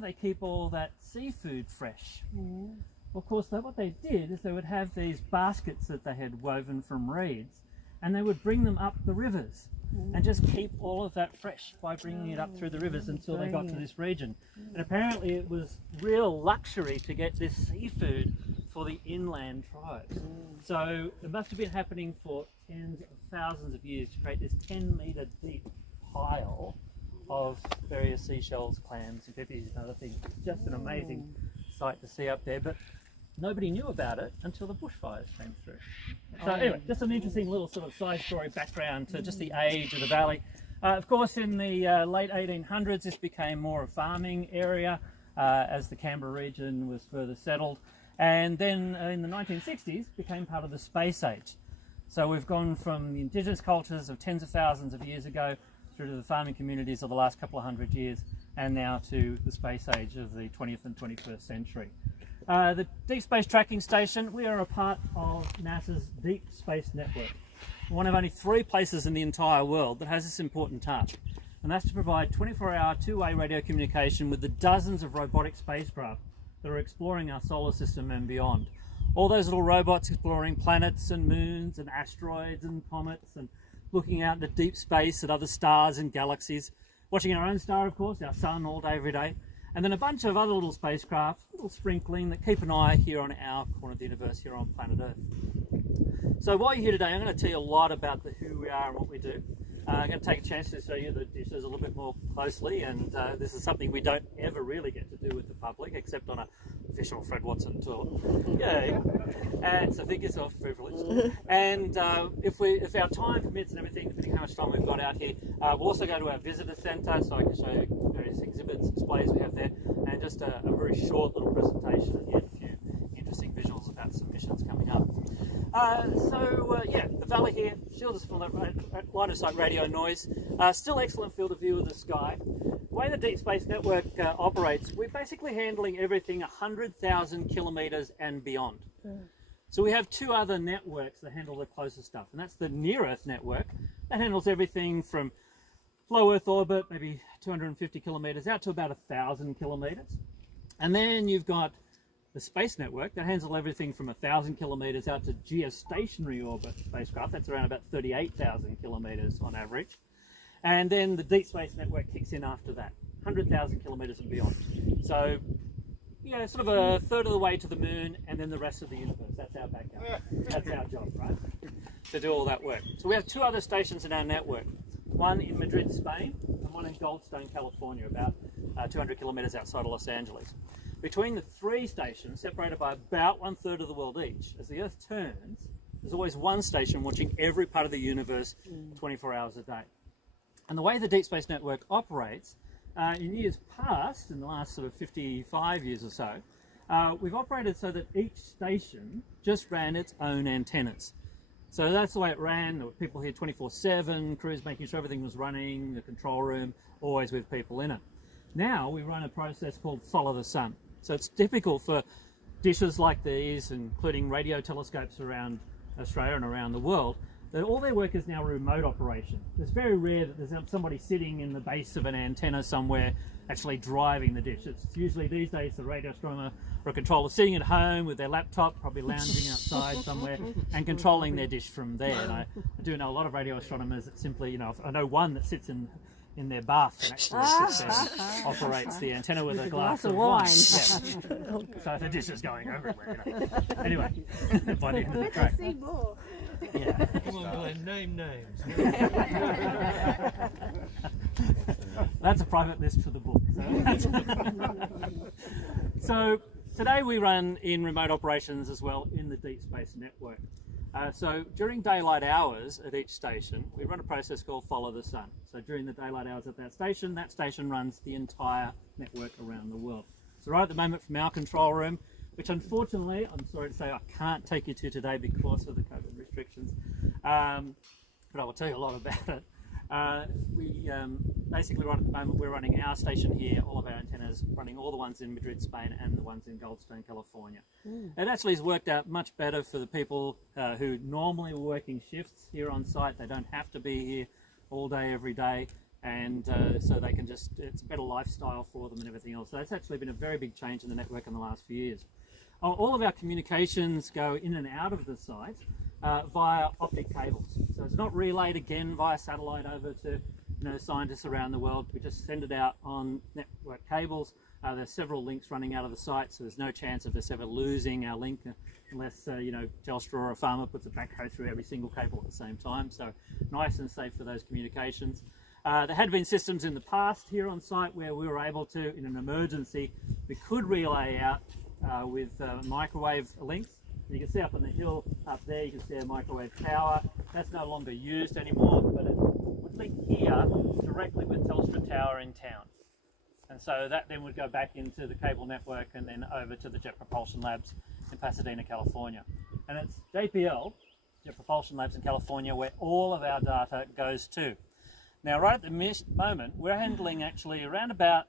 they keep all that seafood fresh. Of course, what they did is they would have these baskets that they had woven from reeds, and they would bring them up the rivers and just keep all of that fresh by bringing it up through the rivers until they got to this region. And apparently it was real luxury to get this seafood for the inland tribes. So it must have been happening for tens of thousands of years to create this 10-metre deep pile of various seashells, clams, and peppies and other things. It's just an amazing sight to see up there, but nobody knew about it until the bushfires came through. So anyway, just an interesting little sort of side story background to just the age of the valley. Of course, in the late 1800s, this became more a farming area as the Canberra region was further settled. And then in the 1960s, became part of the space age. So we've gone from the indigenous cultures of tens of thousands of years ago through to the farming communities of the last couple of hundred years, and now to the space age of the 20th and 21st century. The Deep Space Tracking Station, we are a part of NASA's Deep Space Network. We're one of only 3 places in the entire world that has this important task, and that's to provide 24-hour two-way radio communication with the dozens of robotic spacecraft that are exploring our solar system and beyond. All those little robots exploring planets and moons and asteroids and comets and looking out into deep space at other stars and galaxies, watching our own star, of course, our sun, all day, every day. And then a bunch of other little spacecraft, little sprinkling, that keep an eye here on our corner of the universe, here on planet Earth. So while you're here today, I'm going to tell you a lot about who we are and what we do. I'm going to take a chance to show you the dishes a little bit more closely, and this is something we don't ever really get to do with the public, except on an official Fred Watson tour. Yay! And so think yourself privileged. And if our time permits and everything, depending how much time we've got out here, we'll also go to our visitor centre, so I can show you various exhibits, displays we have there, and just a very short little presentation at the end, a few interesting visuals about some missions coming up. Yeah, the valley here shields us from that line of sight radio noise. Still excellent field of view of the sky. The way the Deep Space Network operates, we're basically handling everything 100,000 kilometres and beyond. So we have 2 other networks that handle the closest stuff, and that's the Near Earth network. That handles everything from low Earth orbit, maybe 250 kilometres, out to about 1,000 kilometres. And then you've got the Space Network that handles everything from 1,000 kilometres out to geostationary orbit spacecraft. That's around about 38,000 kilometres on average. And then the Deep Space Network kicks in after that, 100,000 kilometres and beyond. So, yeah, sort of a third of the way to the moon, and then the rest of the universe. That's our backup. That's our job, right? To do all that work. So we have 2 other stations in our network. One in Madrid, Spain, and one in Goldstone, California, about 200 kilometres outside of Los Angeles. Between the 3 stations, separated by about 1/3 of the world each, as the Earth turns, there's always one station watching every part of the universe 24 hours a day. And the way the Deep Space Network operates, in years past, in the last sort of 55 years or so, we've operated so that each station just ran its own antennas. So that's the way it ran. There were people here 24/7, crews making sure everything was running, the control room, always with people in it. Now we run a process called Follow the Sun. So it's typical for dishes like these, including radio telescopes around Australia and around the world, that all their work is now remote operation. It's very rare that there's somebody sitting in the base of an antenna somewhere actually driving the dish. It's usually these days the radio astronomer or a controller sitting at home with their laptop, probably lounging outside somewhere, and controlling their dish from there. And I do know a lot of radio astronomers that simply, I know one that sits in their bath and actually sits there and operates the antenna with a glass of wine. Yeah. So the dish is going everywhere. Anyway, by the end of the track. See more. Yeah. Come on, Glenn, name names. That's a private list for the book. So today we run in remote operations as well in the Deep Space Network. So during daylight hours at each station, we run a process called Follow the Sun. So during the daylight hours at that station runs the entire network around the world. So right at the moment from our control room, which unfortunately, I'm sorry to say, I can't take you to today because of the COVID restrictions, but I will tell you a lot about it. Basically right at the moment we're running our station here, all of our antennas, running all the ones in Madrid, Spain and the ones in Goldstone, California. It actually has worked out much better for the people who normally were working shifts here on site. They don't have to be here all day, every day. and so they can just, it's a better lifestyle for them and everything else. So that's actually been a very big change in the network in the last few years. All of our communications go in and out of the site via optic cables. So it's not relayed again via satellite over to scientists around the world. We just send it out on network cables. There's several links running out of the site, so there's no chance of us ever losing our link unless Telstra or a farmer puts a backhoe through every single cable at the same time. So nice and safe for those communications. There had been systems in the past here on site where we were able to, in an emergency, we could relay out with microwave links. You can see up on the hill up there, you can see a microwave tower. That's no longer used anymore, but it would link here directly with Telstra Tower in town. And so that then would go back into the cable network and then over to the Jet Propulsion Labs in Pasadena, California. And it's JPL, Jet Propulsion Labs in California, where all of our data goes to. Now, right at the moment, we're handling actually around about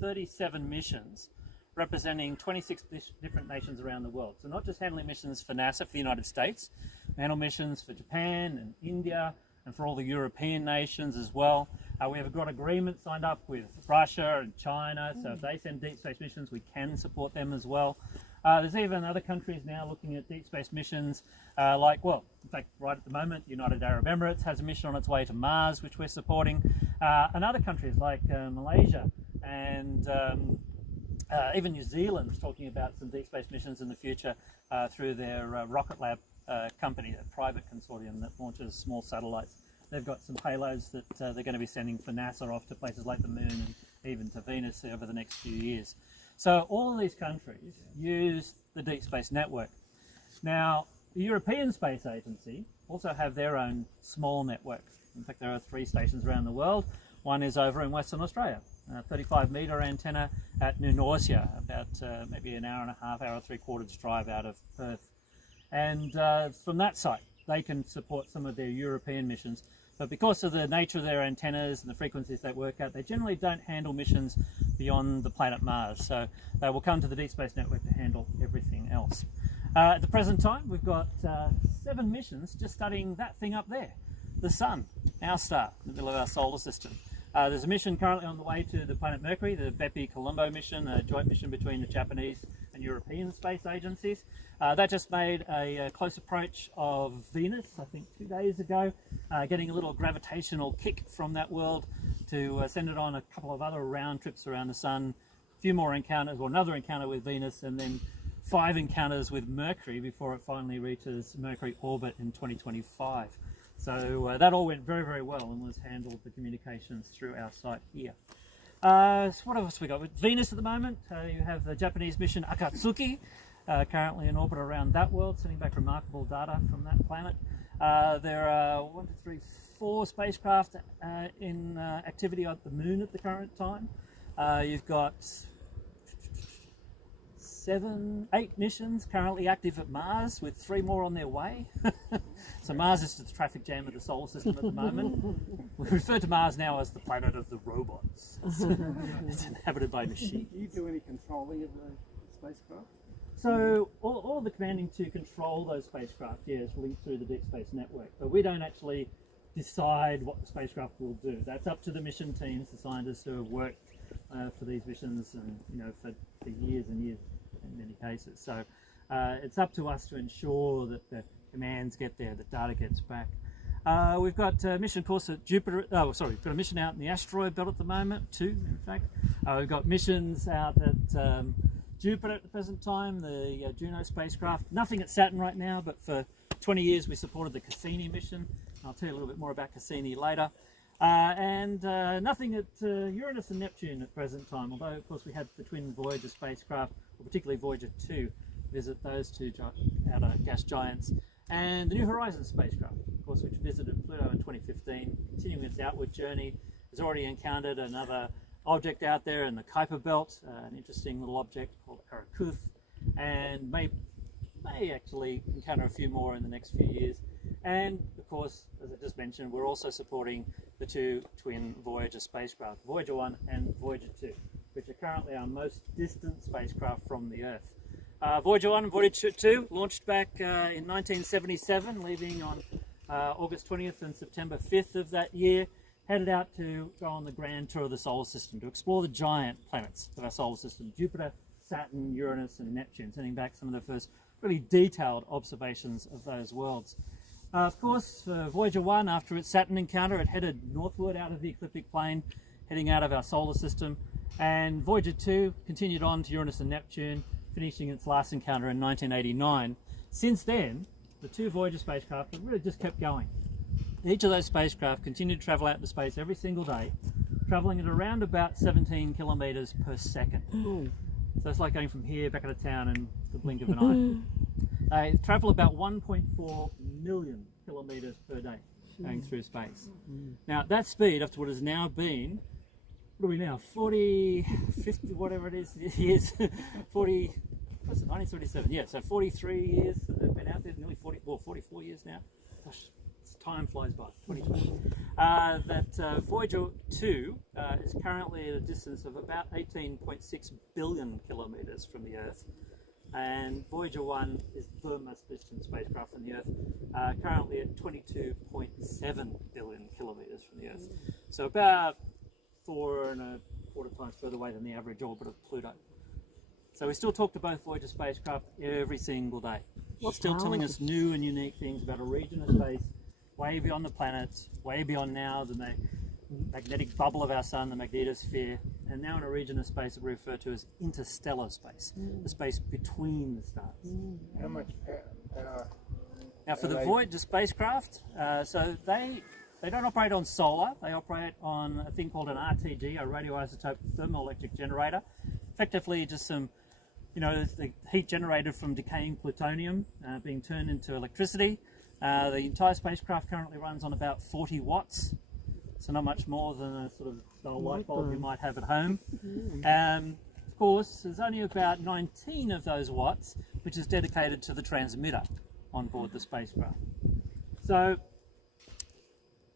37 missions representing 26 different nations around the world. So not just handling missions for NASA for the United States, we handle missions for Japan and India and for all the European nations as well. We have got agreements signed up with Russia and China, so if they send deep space missions, we can support them as well. There's even other countries now looking at deep space missions, in fact, right at the moment, United Arab Emirates has a mission on its way to Mars, which we're supporting, and other countries like Malaysia and even New Zealand is talking about some deep space missions in the future through their Rocket Lab company, a private consortium that launches small satellites. They've got some payloads that they're going to be sending for NASA off to places like the Moon and even to Venus over the next few years. So all of these countries use the Deep Space Network. Now, the European Space Agency also have their own small network. In fact, there are 3 stations around the world. One is over in Western Australia, a 35-metre antenna at Nunorcia, about maybe an hour and a half, hour and 3/4 drive out of Perth. And from that site, they can support some of their European missions. But because of the nature of their antennas and the frequencies they work at, they generally don't handle missions beyond the planet Mars. So they will come to the Deep Space Network to handle everything else. At the present time, we've got 7 missions just studying that thing up there, the Sun, our star, in the middle of our solar system. There's a mission currently on the way to the planet Mercury, the Bepi-Colombo mission, a joint mission between the Japanese and European space agencies. That just made a close approach of Venus, I think 2 days ago, getting a little gravitational kick from that world to send it on a couple of other round trips around the Sun, a few more encounters, or another encounter with Venus, and then 5 encounters with Mercury before it finally reaches Mercury orbit in 2025. So that all went very, very well and was handled, the communications through our site here. So what else we got? With Venus at the moment, you have the Japanese mission Akatsuki, currently in orbit around that world, sending back remarkable data from that planet. There are 4 spacecraft in activity at the Moon at the current time. You've got 8 missions currently active at Mars, with 3 more on their way. So Mars is the traffic jam of the solar system at the moment. We refer to Mars now as the planet of the robots. It's inhabited by machines. Do you do any controlling of the spacecraft? So all of the commanding to control those spacecraft, is linked through the Deep Space Network, but we don't actually decide what the spacecraft will do. That's up to the mission teams, the scientists who have worked for these missions, and for years and years in many cases. So it's up to us to ensure that the commands get there, that data gets back. We've got a mission course at Jupiter. We've got a mission out in the asteroid belt at the moment, 2 in fact. We've got missions out at Jupiter at the present time, the Juno spacecraft. Nothing at Saturn right now, but for 20 years we supported the Cassini mission. I'll tell you a little bit more about Cassini later. And nothing at Uranus and Neptune at present time, although of course we had the twin Voyager spacecraft, or particularly Voyager 2, visit those 2 outer gas giants. And the New Horizons spacecraft, of course, which visited Pluto in 2015, continuing its outward journey, has already encountered another object out there in the Kuiper Belt, an interesting little object called Arakuth, and may actually encounter a few more in the next few years. And of course, as I just mentioned, we're also supporting the 2 twin Voyager spacecraft, Voyager 1 and Voyager 2, which are currently our most distant spacecraft from the Earth. Voyager 1 and Voyager 2 launched back in 1977, leaving on August 20th and September 5th of that year. headed out to go on the grand tour of the solar system, to explore the giant planets of our solar system, Jupiter, Saturn, Uranus and Neptune, sending back some of the first really detailed observations of those worlds. Of course, Voyager 1, after its Saturn encounter, it headed northward out of the ecliptic plane, heading out of our solar system, and Voyager 2 continued on to Uranus and Neptune, finishing its last encounter in 1989. Since then, the two Voyager spacecraft have really just kept going. Each of those spacecraft continued to travel out into space every single day, travelling at around about 17 kilometres per second. So it's like going from here back out of town in the blink of an eye. They travel about 1.4 million kilometres per day going through space. Now at that speed, after what has now been, what are we now, 40, 50, whatever it is, years, 40, what's it, 1937, yeah, so 43 years that they've been out there, nearly 40, well, 44 years now. Gosh, time flies by, 2020. Voyager 2 is currently at a distance of about 18.6 billion kilometres from the Earth, and Voyager 1 is the most distant spacecraft from the Earth, currently at 22.7 billion kilometres from the Earth. So about 4.25 times further away than the average orbit of Pluto. So we still talk to both Voyager spacecraft every single day. It's still telling us new and unique things about a region of space way beyond the planets, way beyond now the magnetic bubble of our sun, the magnetosphere, and now in a region of space that we refer to as interstellar space, the space between the stars. How much power? Now for the Voyager spacecraft, so they don't operate on solar, they operate on a thing called an RTG, a radioisotope thermoelectric generator. Effectively just some, the heat generated from decaying plutonium being turned into electricity. The entire spacecraft currently runs on about 40 watts, so not much more than a sort of dull light bulb you might have at home. Of course, there's only about 19 of those watts which is dedicated to the transmitter on board the spacecraft. So,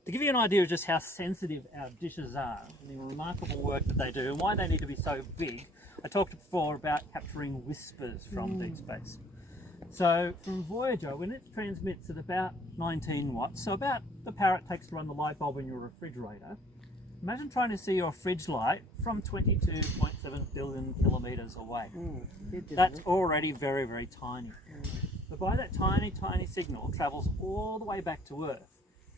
to give you an idea of just how sensitive our dishes are, and the remarkable work that they do, and why they need to be so big, I talked before about capturing whispers from deep space. So from Voyager, when it transmits at about 19 watts, so about the power it takes to run the light bulb in your refrigerator, imagine trying to see your fridge light from 22.7 billion kilometres away. That's already very, very tiny. But by that tiny, tiny signal, it travels all the way back to Earth.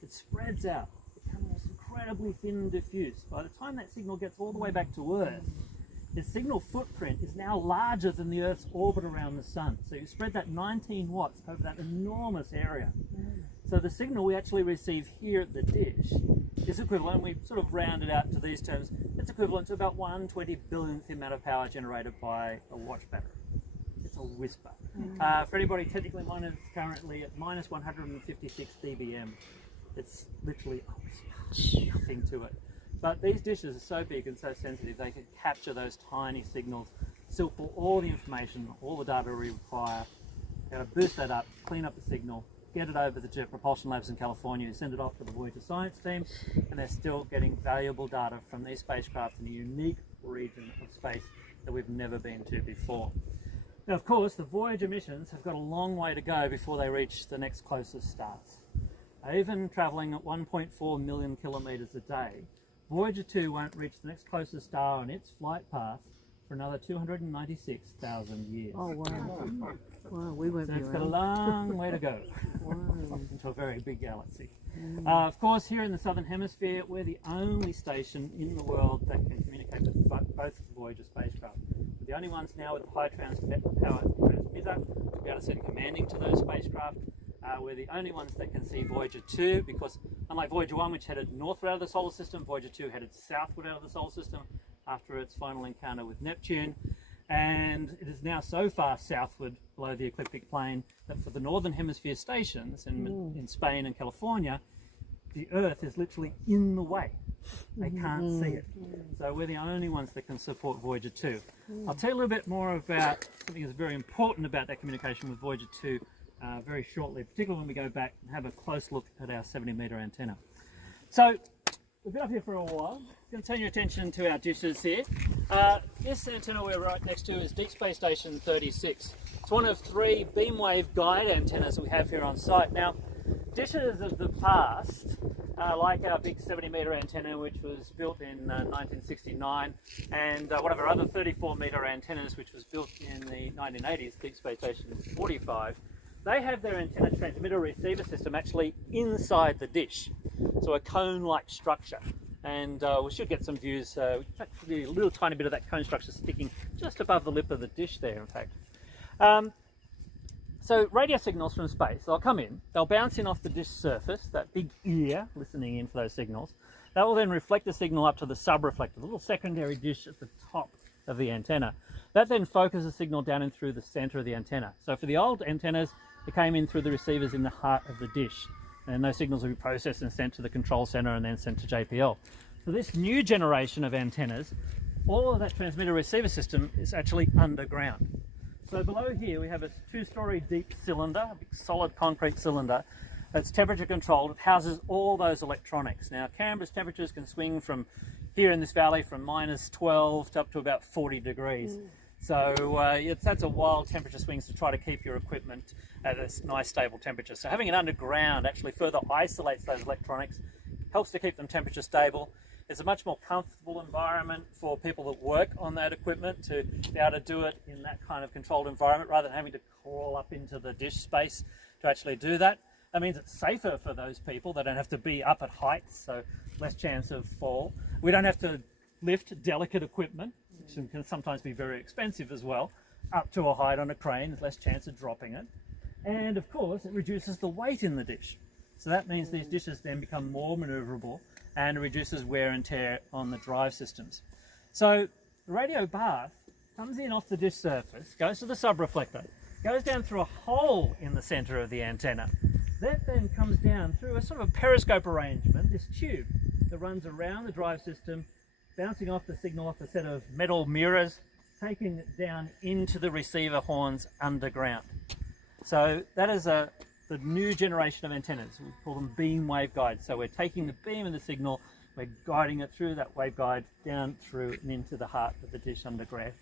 It spreads out, becomes incredibly thin and diffuse. By the time that signal gets all the way back to Earth, the signal footprint is now larger than the Earth's orbit around the Sun. So you spread that 19 watts over that enormous area. So the signal we actually receive here at the dish is equivalent, we sort of round it out to these terms, it's equivalent to about 1/20 billionth the amount of power generated by a watch battery. It's a whisper. For anybody technically minded, it's currently at minus 156 dBm. It's literally nothing to it. But these dishes are so big and so sensitive, they can capture those tiny signals, still pull all the information, all the data we require, boost that up, clean up the signal, get it over to the Jet Propulsion Labs in California, send it off to the Voyager science team, and they're still getting valuable data from these spacecraft in a unique region of space that we've never been to before. Now, of course, the Voyager missions have got a long way to go before they reach the next closest stars. Even travelling at 1.4 million kilometres a day, Voyager 2 won't reach the next closest star on its flight path for another 296,000 years. Oh, wow. Wow, we won't So be it's got a around. long way to go Wow. into a very big galaxy. Of course, here in the Southern Hemisphere, we're the only station in the world that can communicate with both the Voyager spacecraft. We're the only ones now with a high power transmitter to be able to send commanding to those spacecraft. We're the only ones that can see Voyager 2 because unlike Voyager 1, which headed northward out of the solar system, Voyager 2 headed southward out of the solar system after its final encounter with Neptune. And it is now so far southward below the ecliptic plane that for the Northern Hemisphere stations in Spain and California, the Earth is literally in the way. They can't see it. So we're the only ones that can support Voyager 2. I'll tell you a little bit more about something that's very important about that communication with Voyager 2 very shortly, particularly when we go back and have a close look at our 70-metre antenna. So we've been up here for a while. I'm going to turn your attention to our dishes here. This antenna we're right next to is Deep Space Station 36. It's one of 3 beamwave guide antennas that we have here on site. Now, dishes of the past, like our big 70-metre antenna, which was built in 1969, and one of our other 34-metre antennas, which was built in the 1980s, Deep Space Station 45, they have their antenna transmitter receiver system actually inside the dish, so a cone-like structure. And we should get some views, actually a little tiny bit of that cone structure sticking just above the lip of the dish there, in fact. So radio signals from space, they'll come in, they'll bounce in off the dish surface, that big ear listening in for those signals. That will then reflect the signal up to the subreflector, the little secondary dish at the top of the antenna. That then focuses the signal down and through the center of the antenna. So for the old antennas, it came in through the receivers in the heart of the dish. And those signals will be processed and sent to the control center and then sent to JPL. So this new generation of antennas, all of that transmitter receiver system is actually underground. So below here we have a 2-story deep cylinder, a big solid concrete cylinder that's temperature controlled. It houses all those electronics. Now Canberra's temperatures can swing from here in this valley from -12 to up to about 40 degrees. So that's a wild temperature swings to try to keep your equipment at a nice stable temperature. So having it underground actually further isolates those electronics, helps to keep them temperature stable. It's a much more comfortable environment for people that work on that equipment to be able to do it in that kind of controlled environment rather than having to crawl up into the dish space to actually do that. That means it's safer for those people. They don't have to be up at heights, so less chance of fall. We don't have to lift delicate equipment, which can sometimes be very expensive as well, up to a height on a crane. There's less chance of dropping it. And of course, it reduces the weight in the dish. So that means these dishes then become more maneuverable and reduces wear and tear on the drive systems. So the radio bath comes in off the dish surface, goes to the subreflector, goes down through a hole in the center of the antenna. That then comes down through a sort of a periscope arrangement, this tube that runs around the drive system, bouncing off the signal off a set of metal mirrors, taking it down into the receiver horns underground. So that is the new generation of antennas. We call them beam waveguides. So we're taking the beam of the signal, we're guiding it through that waveguide down through and into the heart of the dish underground.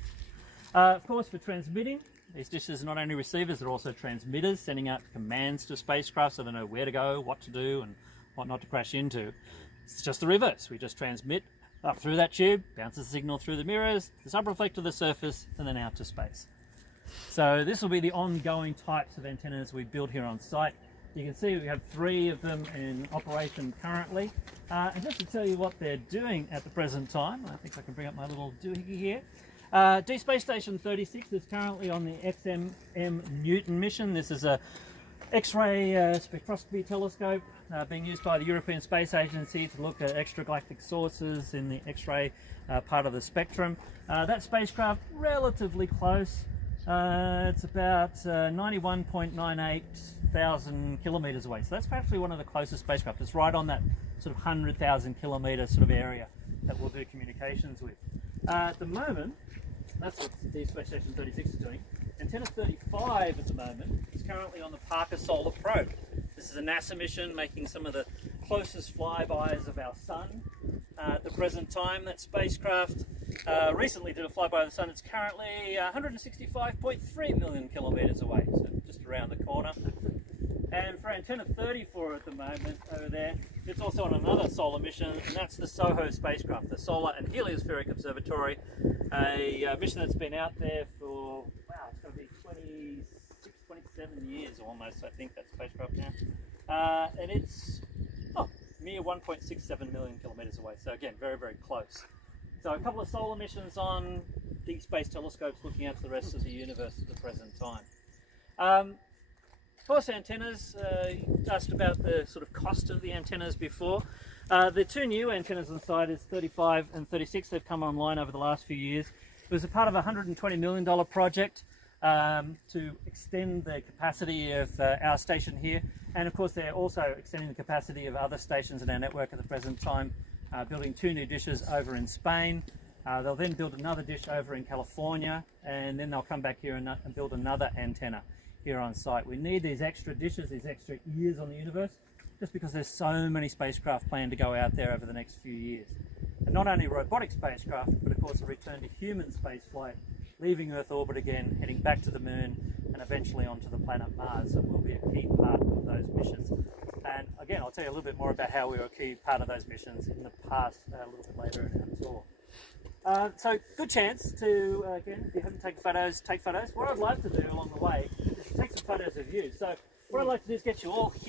Of course, for transmitting, these dishes are not only receivers, they're also transmitters, sending out commands to spacecraft so they know where to go, what to do, and what not to crash into. It's just the reverse. We just transmit up through that tube, bounces the signal through the mirrors, the subreflector, the surface, and then out to space. So this will be the ongoing types of antennas we build here on site. You can see we have 3 of them in operation currently. And just to tell you what they're doing at the present time, I think I can bring up my little doohickey here. Deep Space Station 36 is currently on the XMM Newton mission. This is a X-ray spectroscopy telescope being used by the European Space Agency to look at extragalactic sources in the X-ray part of the spectrum. That spacecraft relatively close. It's about 91.98 thousand kilometres away. So that's actually one of the closest spacecraft. It's right on that sort of 100,000 kilometre sort of area that we'll do communications with. At the moment, that's what Deep Space Station 36 is doing. Antenna 35 at the moment is currently on the Parker Solar Probe. This is a NASA mission making some of the closest flybys of our sun at the present time. That spacecraft recently did a flyby of the sun. It's currently 165.3 million kilometres away, so just around the corner. And for Antenna 34 at the moment over there, it's also on another solar mission, and that's the SOHO spacecraft, the Solar and Heliospheric Observatory, a mission that's been out there for, wow, it's going to be 26, 27 years almost, I think, that spacecraft now. And it's mere 1.67 million kilometres away, so again, very, very close. So a couple of solar missions on, deep space telescopes looking out to the rest of the universe at the present time. Of course, antennas, you asked about the sort of cost of the antennas before. The 2 new antennas on site is 35 and 36. They've come online over the last few years. It was a part of a $120 million project to extend the capacity of our station here. And of course, they're also extending the capacity of other stations in our network at the present time, building 2 new dishes over in Spain. They'll then build another dish over in California, and then they'll come back here and build another antenna here on site. We need these extra dishes, these extra ears on the universe, just because there's so many spacecraft planned to go out there over the next few years. And not only robotic spacecraft, but of course a return to human spaceflight, leaving Earth orbit again, heading back to the moon, and eventually onto the planet Mars. It will be a key part of those missions. tell you a little bit more about how we were a key part of those missions in the past, a little bit later in our tour. So good chance to, again, if you haven't taken photos, take photos. What I'd like to do along the way is to take some photos of you. So what I'd like to do is get you all here.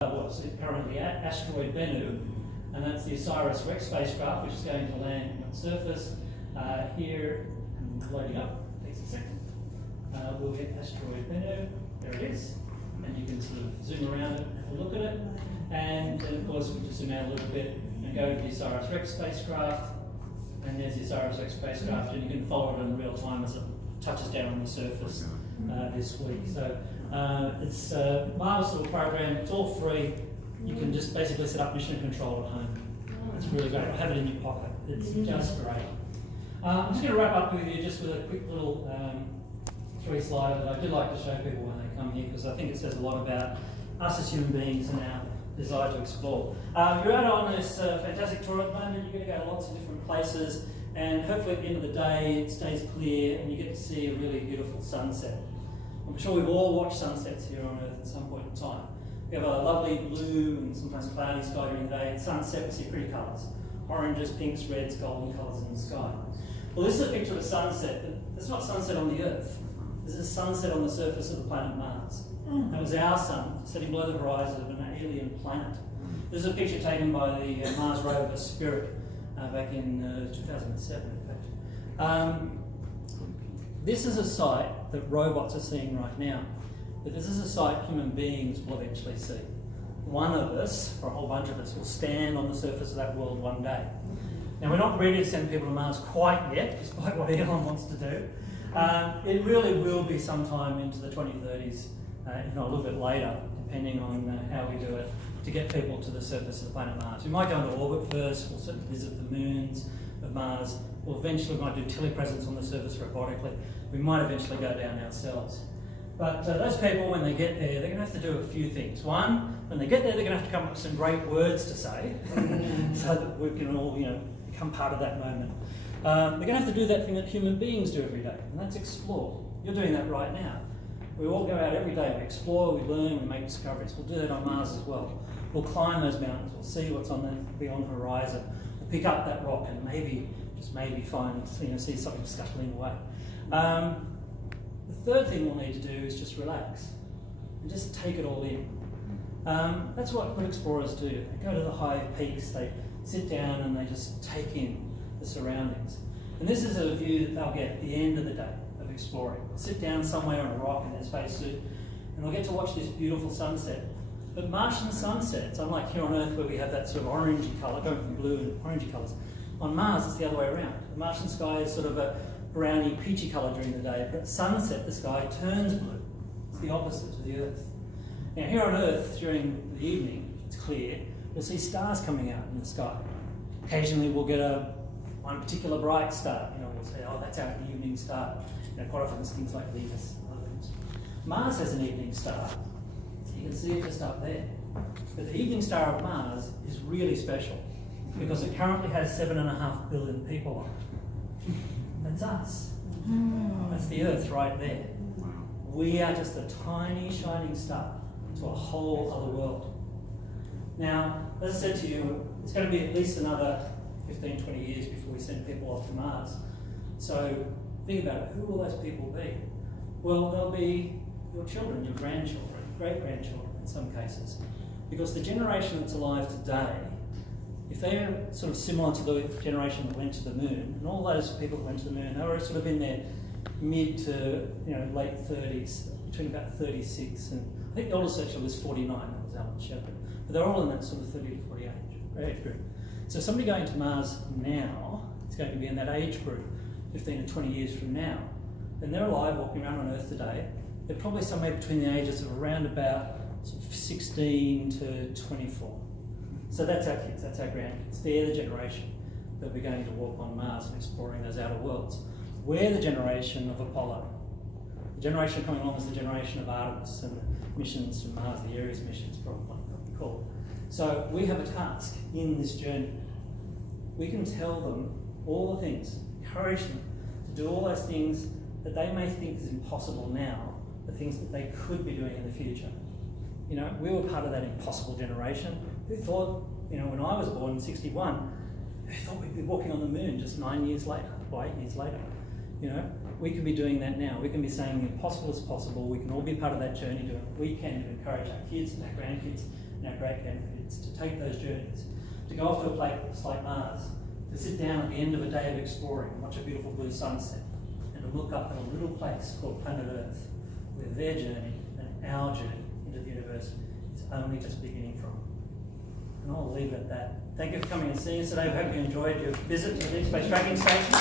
What's currently at asteroid Bennu, and that's the OSIRIS-REx spacecraft, which is going to land on the surface here and loading up. Takes a second. We'll hit asteroid Bennu. There it is, and you can sort of zoom around it, have a look at it, and then of course we just zoom out a little bit and go to the OSIRIS-REx spacecraft, and there's the OSIRIS-REx spacecraft, and you can follow it in real time as it touches down on the surface this week. So it's a marvellous little program. It's all free. You can just basically set up mission control at home. It's really great. Have it in your pocket. It's just great. I'm just going to wrap up with you just with a quick little 3-slider that I do like to show people when they come here, because I think it says a lot about us as human beings and our desire to explore. You're out on this fantastic tour at the moment. You're going to go to lots of different places, and hopefully at the end of the day it stays clear and you get to see a really beautiful sunset. I'm sure we've all watched sunsets here on Earth at some point in time. We have a lovely blue and sometimes cloudy sky during the day. At sunset we see pretty colours. Oranges, pinks, reds, golden colours in the sky. Well, this is a picture of a sunset, but it's not sunset on the Earth. This is a sunset on the surface of the planet Mars. That was our sun, setting below the horizon of an alien planet. This is a picture taken by the Mars rover Spirit back in 2007, in fact. This is a site that robots are seeing right now, but this is a site human beings will eventually see. One of us, or a whole bunch of us, will stand on the surface of that world one day. Now, we're not ready to send people to Mars quite yet, despite what Elon wants to do. It really will be sometime into the 2030s, if not a little bit later, depending on how we do it, to get people to the surface of the planet Mars. We might go into orbit first, we'll certainly visit the moons of Mars, we'll eventually might do telepresence on the surface robotically, we might eventually go down ourselves. But those people, when they get there, they're going to have to do a few things. One, when they get there, they're going to have to come up with some great words to say, so that we can all, become part of that moment. They're going to have to do that thing that human beings do every day, and that's explore. You're doing that right now. We all go out every day, we explore, we learn, we make discoveries. We'll do that on Mars as well. We'll climb those mountains, we'll see what's beyond the horizon, we'll pick up that rock and maybe, just maybe find, see something scuttling away. The third thing we'll need to do is just relax and just take it all in. That's what good explorers do. They go to the high peaks, they sit down and they just take in the surroundings. And this is a view that they'll get at the end of the day of exploring. They'll sit down somewhere on a rock in their spacesuit and they'll get to watch this beautiful sunset. But Martian sunsets, unlike here on Earth where we have that sort of orangey colour, going from blue and orangey colours, on Mars it's the other way around. The Martian sky is sort of a browny, peachy colour during the day, but at sunset the sky turns blue. It's the opposite of the Earth. Now here on Earth, during the evening, it's clear, we'll see stars coming out in the sky. Occasionally we'll get one particular bright star, we'll say, oh, that's our evening star. Quite often it's things like Venus and other things. Mars has an evening star, so you can see it just up there. But the evening star of Mars is really special because it currently has 7.5 billion people on it. That's us. That's the Earth right there. We are just a tiny shining star to a whole other world. Now, as I said to you, it's going to be at least another 15, 20 years before we send people off to Mars. So think about it, who will those people be? Well, they'll be your children, your grandchildren, great-grandchildren in some cases. Because the generation that's alive today, if they're sort of similar to the generation that went to the moon, and all those people that went to the moon, they were sort of in their mid to late 30s, between about 36 and I think the oldest actually was 49, that was Lynne Chevor. But they're all in that sort of 30 to 40 age group. So somebody going to Mars now is going to be in that age group 15 to 20 years from now. And they're alive walking around on Earth today. They're probably somewhere between the ages of around about sort of 16 to 24. So that's our kids, that's our grandkids. They're the generation that we're going to walk on Mars and exploring those outer worlds. We're the generation of Apollo. The generation coming along is the generation of Artemis and the missions from Mars, the Ares missions, probably called. So we have a task in this journey. We can tell them all the things, encourage them to do all those things that they may think is impossible now, the things that they could be doing in the future. We were part of that impossible generation. Who thought, when I was born in 61, who thought we'd be walking on the moon just 9 years later, or 8 years later? We can be doing that now. We can be saying the impossible is possible. We can all be part of that journey, doing what we can to encourage our kids and our grandkids and our great-grandkids to take those journeys, to go off to a place like Mars, to sit down at the end of a day of exploring and watch a beautiful blue sunset, and to look up at a little place called planet Earth, where their journey and our journey into the universe is only just beginning from. And I'll leave it at that. Thank you for coming and seeing us today. I hope you enjoyed your visit to the Deep Space Tracking Station.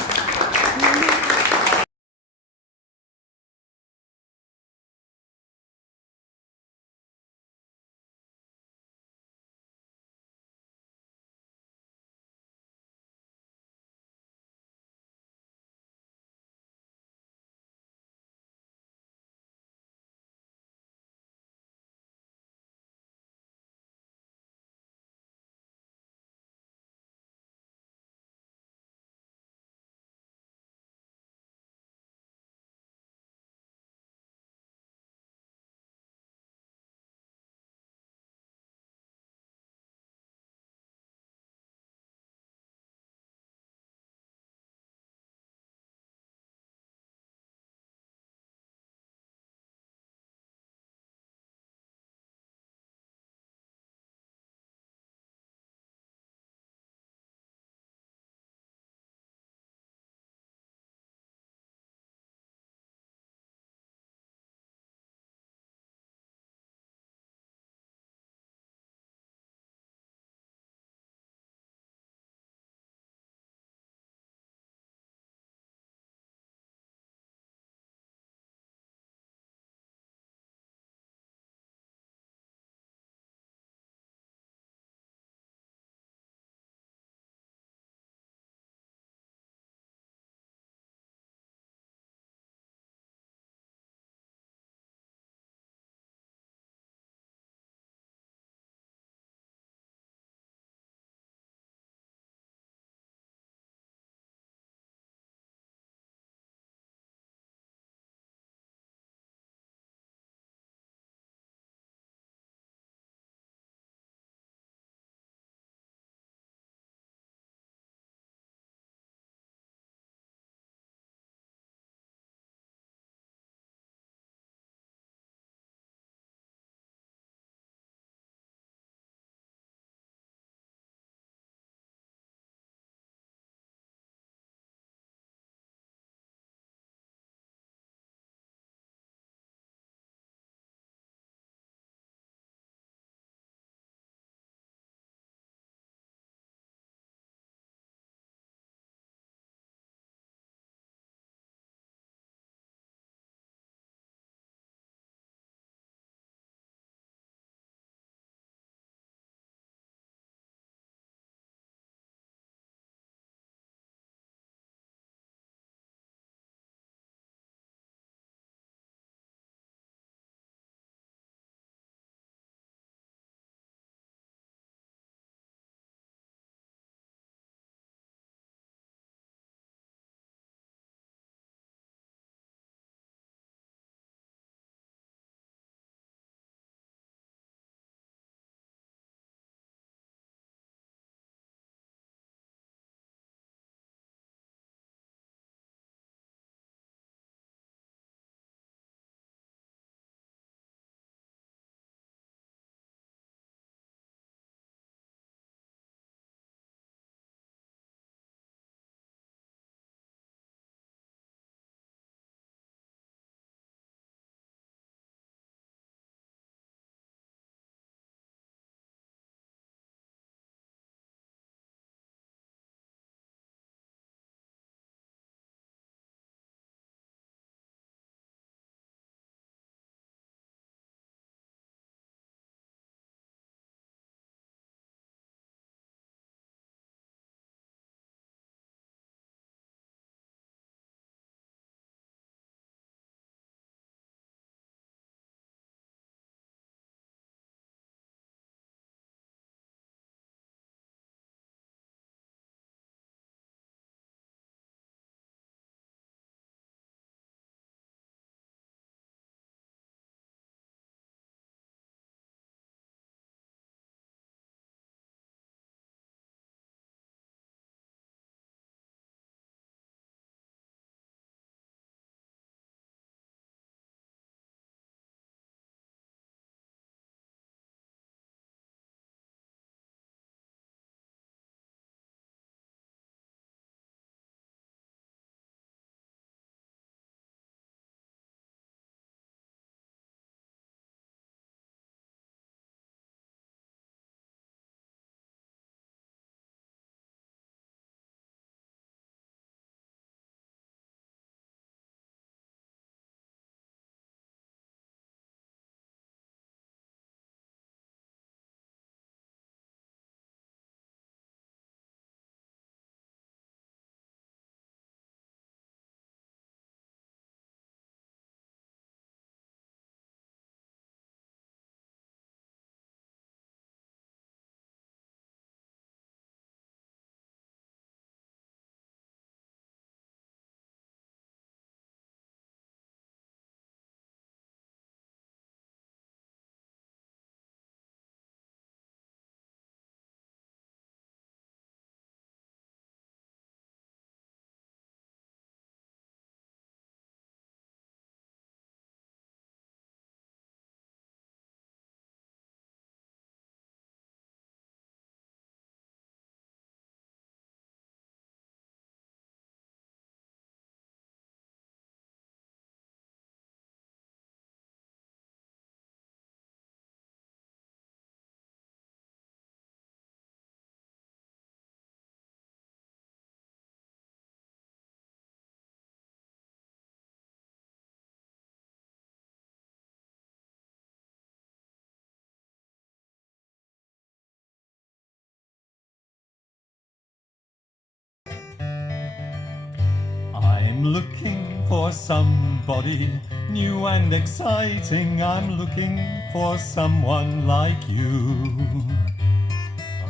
I'm looking for somebody new and exciting. I'm looking for someone like you.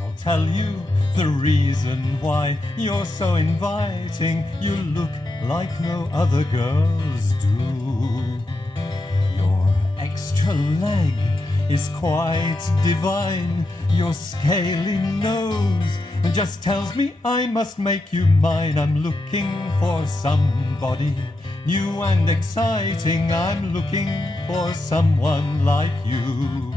I'll tell you the reason why you're so inviting. You look like no other girls do. Your extra leg is quite divine. Your scaly nose just tells me I must make you mine. I'm looking for somebody new and exciting. I'm looking for someone like you.